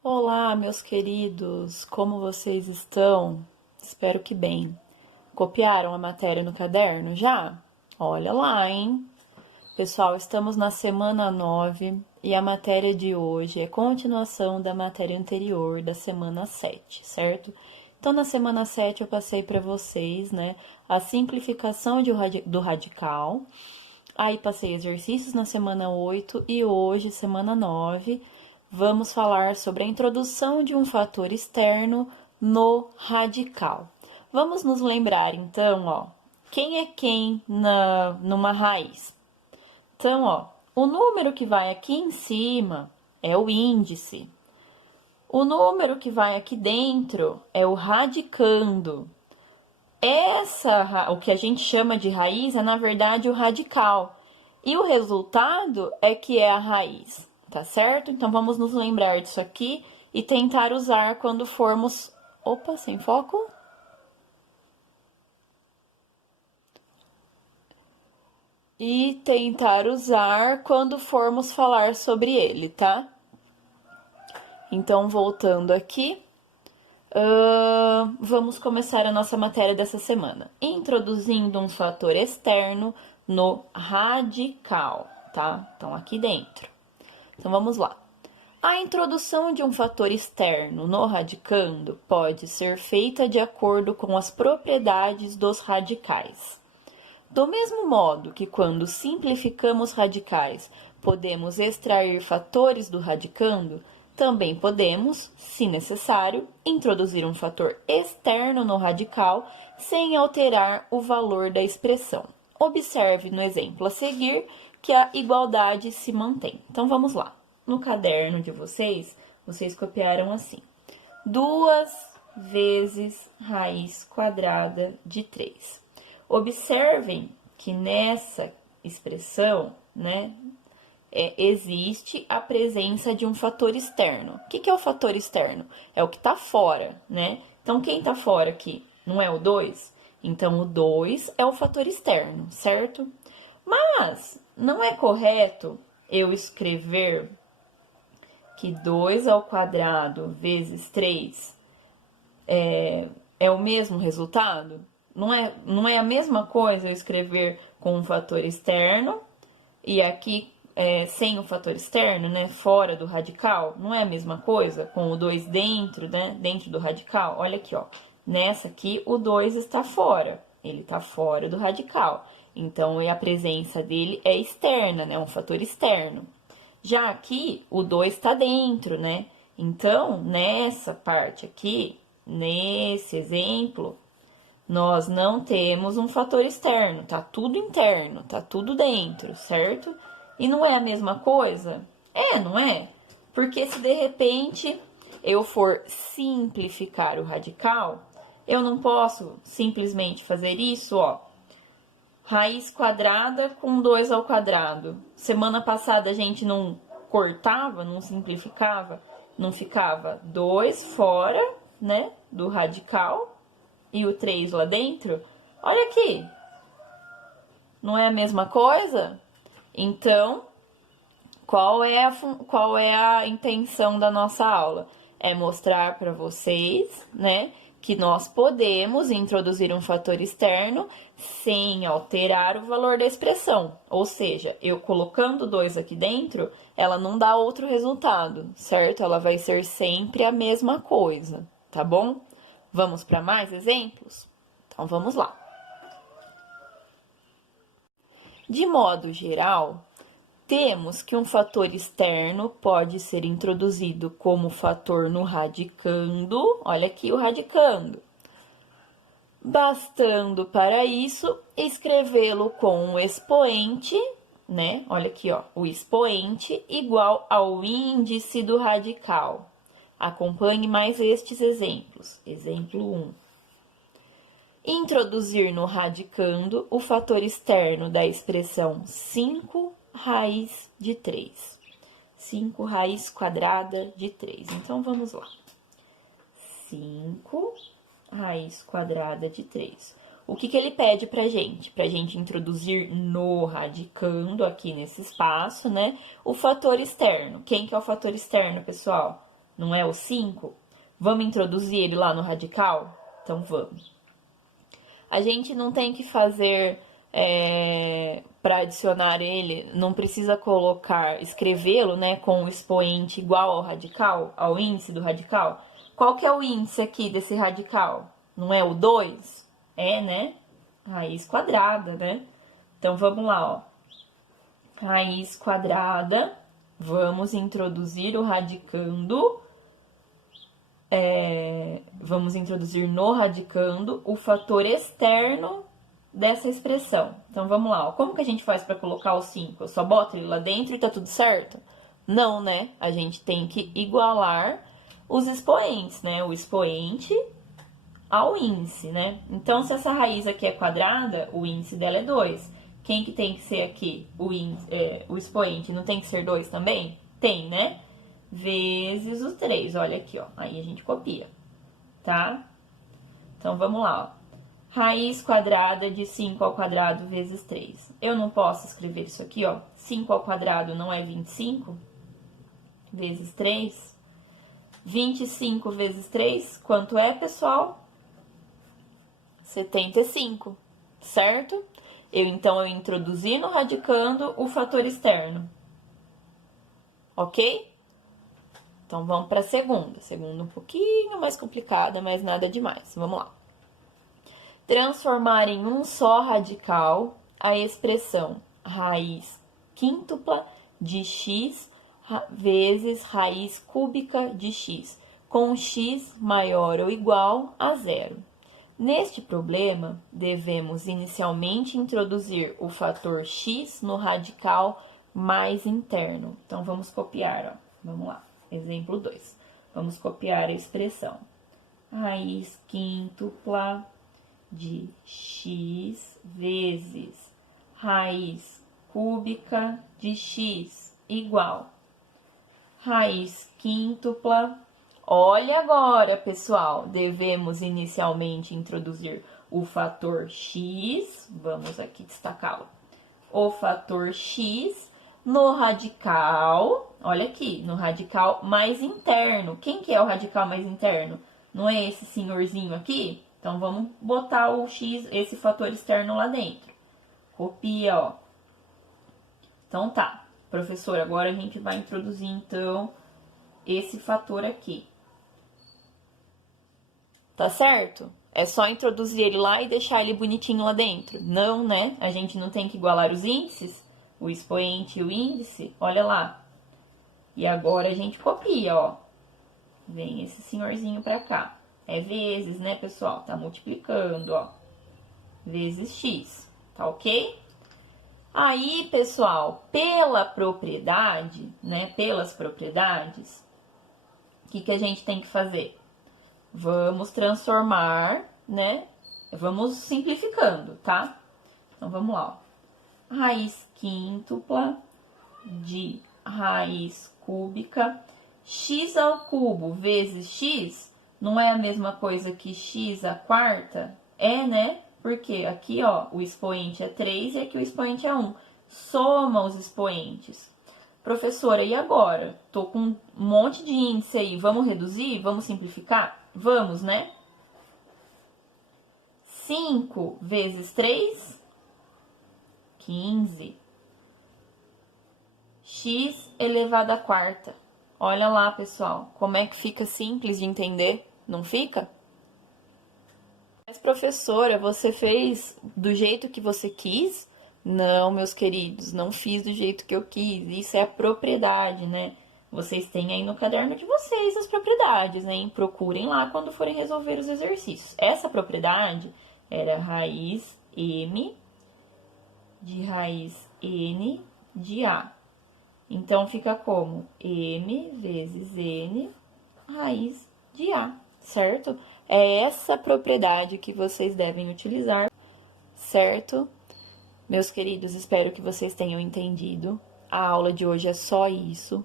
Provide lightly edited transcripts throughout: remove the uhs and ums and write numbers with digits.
Olá, meus queridos, como vocês estão? Espero que bem. Copiaram a matéria no caderno já? Olha lá, hein? Pessoal, estamos na semana 9 e a matéria de hoje é continuação da matéria anterior, da semana 7, certo? Então, na semana 7 eu passei para vocês, né, a simplificação do radical. Aí passei exercícios na semana 8 e hoje, semana 9, vamos falar sobre a introdução de um fator externo no radical. Vamos nos lembrar então, ó, quem é quem numa raiz? Então, ó, o número que vai aqui em cima é o índice. O número que vai aqui dentro é o radicando. O que a gente chama de raiz é, na verdade, o radical. E o resultado é que é a raiz, tá certo? Então, vamos nos lembrar disso aqui e tentar usar quando formos... Opa, sem foco? E tentar usar quando formos falar sobre ele, tá? Então, voltando aqui, vamos começar a nossa matéria dessa semana. Introduzindo um fator externo no radical, tá? Então, aqui dentro. Então, vamos lá. A introdução de um fator externo no radicando pode ser feita de acordo com as propriedades dos radicais. Do mesmo modo que quando simplificamos radicais, podemos extrair fatores do radicando, também podemos, se necessário, introduzir um fator externo no radical sem alterar o valor da expressão. Observe no exemplo a seguir que a igualdade se mantém. Então vamos lá. No caderno de vocês, vocês copiaram assim: 2 vezes raiz quadrada de 3. Observem que nessa expressão, né, existe a presença de um fator externo. O que é o fator externo? É o que está fora, né? Então, quem está fora aqui? Não é o 2? Então, o 2 é o fator externo, certo? Mas não é correto eu escrever que 2 ao quadrado vezes 3 é o mesmo resultado? Não é a mesma coisa eu escrever com um fator externo e aqui sem o fator externo, né, fora do radical? Não é a mesma coisa com o 2 dentro, né, dentro do radical? Olha aqui, ó. Nessa aqui, o 2 está fora. Ele está fora do radical. Então, a presença dele é externa, né, um fator externo. Já aqui, o 2 está dentro, né? Então, nessa parte aqui, nesse exemplo, nós não temos um fator externo, tá tudo interno, tá tudo dentro, certo? E não é a mesma coisa? Não é? Porque se de repente eu for simplificar o radical, eu não posso simplesmente fazer isso, ó. Raiz quadrada com 2 ao quadrado. Semana passada a gente não cortava, não simplificava, não ficava 2 fora, né, do radical e o 3 lá dentro. Olha aqui, não é a mesma coisa? Então, qual é a intenção da nossa aula? É mostrar para vocês, né, que nós podemos introduzir um fator externo sem alterar o valor da expressão. Ou seja, eu colocando 2 aqui dentro, ela não dá outro resultado, certo? Ela vai ser sempre a mesma coisa, tá bom? Vamos para mais exemplos? Então, vamos lá. De modo geral, temos que um fator externo pode ser introduzido como fator no radicando, olha aqui o radicando, bastando para isso escrevê-lo com um expoente, né? Olha aqui, ó, o expoente igual ao índice do radical. Acompanhe mais estes exemplos. Exemplo 1. Introduzir no radicando o fator externo da expressão 5 raiz de 3. 5 raiz quadrada de 3. Então, vamos lá. 5 raiz quadrada de 3. O que ele pede pra gente? Pra gente introduzir no radicando, aqui nesse espaço, né? O fator externo. Quem que é o fator externo, pessoal? não é o 5? Vamos introduzir ele lá no radical? Então, vamos. A gente não tem que fazer, para adicionar ele, não precisa colocar, escrevê-lo, né, com o expoente igual ao radical, ao índice do radical. Qual que é o índice aqui desse radical? Não é o 2? É, né? Raiz quadrada, né? Então, vamos lá, ó. Raiz quadrada, vamos introduzir o radicando, vamos introduzir no radicando o fator externo dessa expressão. Então, vamos lá, ó. Como que a gente faz para colocar o 5? Eu só boto ele lá dentro e tá tudo certo? Não, né? A gente tem que igualar os expoentes, né? O expoente ao índice, né? Então, se essa raiz aqui é quadrada, o índice dela é 2. Quem que tem que ser aqui o expoente? Não tem que ser 2 também? Tem, né? Vezes o 3, olha aqui, ó. Aí a gente copia, tá? Então, vamos lá, ó. Raiz quadrada de 5 ao quadrado vezes 3. Eu não posso escrever isso aqui, ó. 5 ao quadrado não é 25? Vezes 3. 25 vezes 3, quanto é, pessoal? 75, certo? Então, eu introduzi no radicando o fator externo. Ok? Então, vamos para a segunda. Segunda um pouquinho mais complicada, mas nada demais. Vamos lá. Transformar em um só radical a expressão raiz quíntupla de x vezes raiz cúbica de x, com x maior ou igual a 0. Neste problema, devemos inicialmente introduzir o fator x no radical mais interno. Então, vamos copiar, ó. Vamos lá. Exemplo 2. Vamos copiar a expressão raiz quíntupla de x vezes raiz cúbica de x igual raiz quíntupla. Olha agora, pessoal, devemos inicialmente introduzir o fator x, vamos aqui destacá-lo, o fator x no radical, olha aqui, no radical mais interno. Quem que é o radical mais interno? Não é esse senhorzinho aqui? Então, vamos botar o x, esse fator externo lá dentro. Copia, ó. Então, tá. Professor, agora a gente vai introduzir, então, esse fator aqui. Tá certo? É só introduzir ele lá e deixar ele bonitinho lá dentro. Não, né? A gente não tem que igualar os índices? O expoente e o índice? Olha lá. E agora a gente copia, ó. Vem esse senhorzinho pra cá. É vezes, né, pessoal? Tá multiplicando, ó. Vezes x. Tá ok? Aí, pessoal, pela propriedade, né? Pelas propriedades, o que a gente tem que fazer? Vamos transformar, né? Vamos simplificando, tá? Então, vamos lá, ó. Raiz quíntupla de raiz cúbica, x ao cubo vezes x, não é a mesma coisa que x à quarta? É, né? Porque aqui, ó, o expoente é 3 e aqui o expoente é 1. Soma os expoentes. Professora, e agora? Tô com um monte de índice aí, vamos reduzir? Vamos simplificar? Vamos, né? 5 vezes 3, 15. X elevado à quarta. Olha lá, pessoal, como é que fica simples de entender, não fica? Mas, professora, você fez do jeito que você quis? Não, meus queridos, não fiz do jeito que eu quis. Isso é a propriedade, né? Vocês têm aí no caderno de vocês as propriedades, hein? Procurem lá quando forem resolver os exercícios. Essa propriedade era raiz m de raiz n de a. Então, fica como m vezes n raiz de a, certo? É essa propriedade que vocês devem utilizar, certo? Meus queridos, espero que vocês tenham entendido. A aula de hoje é só isso.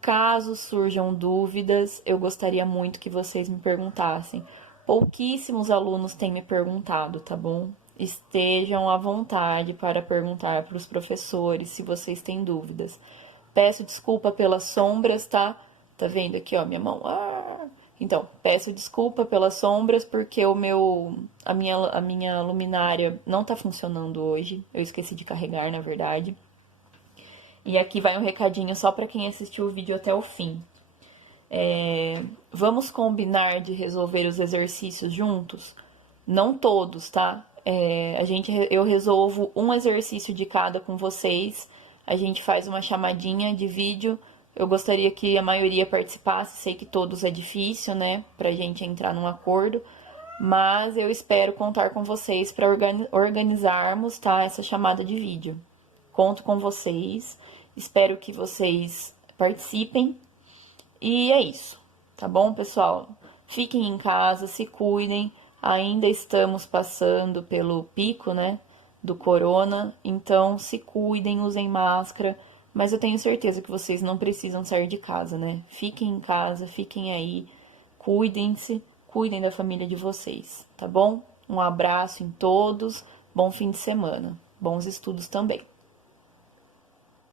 Caso surjam dúvidas, eu gostaria muito que vocês me perguntassem. Pouquíssimos alunos têm me perguntado, tá bom? Estejam à vontade para perguntar para os professores se vocês têm dúvidas. Peço desculpa pelas sombras, tá? Tá vendo aqui, ó, minha mão? Então, peço desculpa pelas sombras, porque a minha luminária não tá funcionando hoje. Eu esqueci de carregar, na verdade. E aqui vai um recadinho só para quem assistiu o vídeo até o fim. Vamos combinar de resolver os exercícios juntos? Não todos, tá? Eu resolvo um exercício de cada com vocês. A gente faz uma chamadinha de vídeo. Eu gostaria que a maioria participasse. Sei que todos é difícil, né? Pra gente entrar num acordo. Mas eu espero contar com vocês para organizarmos, tá? Essa chamada de vídeo. Conto com vocês. Espero que vocês participem. E é isso, tá bom, pessoal? Fiquem em casa, se cuidem. Ainda estamos passando pelo pico, né, do corona. Então, se cuidem, usem máscara. Mas eu tenho certeza que vocês não precisam sair de casa, né? Fiquem em casa, fiquem aí. Cuidem-se, cuidem da família de vocês, tá bom? Um abraço em todos. Bom fim de semana. Bons estudos também.